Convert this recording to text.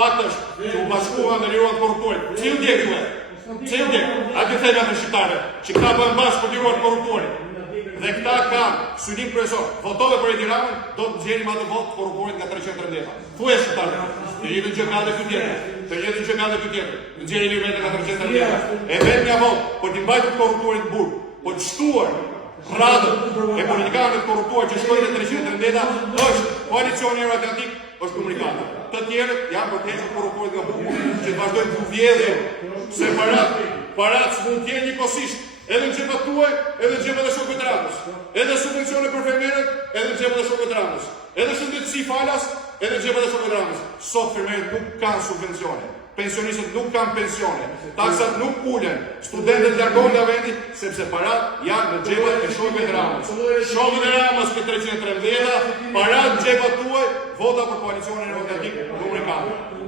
fakt është që u bashkuan dhe liruan korruptorin. Cilë djekë ju e? Cilë djekë? A të thejme atë shqiptare, që këta bëhen bashkë për liruan korruptorin. Dhe këta ka synim kryesor. Votove për Edi Ramën, do të nxjerrim atë votë korruptorit nga 330. Thuaj shqiptare, të jetë gjë nga dhe ky tjetër. Të jetë gjë nga dhe ky tjetër. Nxjerrim vetë nga 330. E vetë nga votë, për t'i mbajtur korruptorin të burg, për të shtuar radhën e politikanëve të korruptuar që shkojnë në 330, është koalicioni Euroatlantik, është komunikata. Të tjerët janë për të hequr korruptorit nga burgu, që të vazhdojnë të vjedhin, se parat s'mund t'jenë njëkohësisht, edhe në xhepat tuaj, edhe në xhepat e shokëve të Ramës, edhe subvencione për fermerët, edhe në xhepat e shokëve të Ramës, edhe shëndetësi falas, edhe në xhepat e shokëve të Ramës. Sot fermerët nuk kanë subvencione. Pensionistët nuk kanë pensione, taksat nuk ulen, studentët largohen nga vendi, sepse parat janë në xhepat e shokëve të Ramës. Shokët e Ramës këtë 313, parat në xhepat tuaj, vota për koalicionin Euroatlantik komunikata.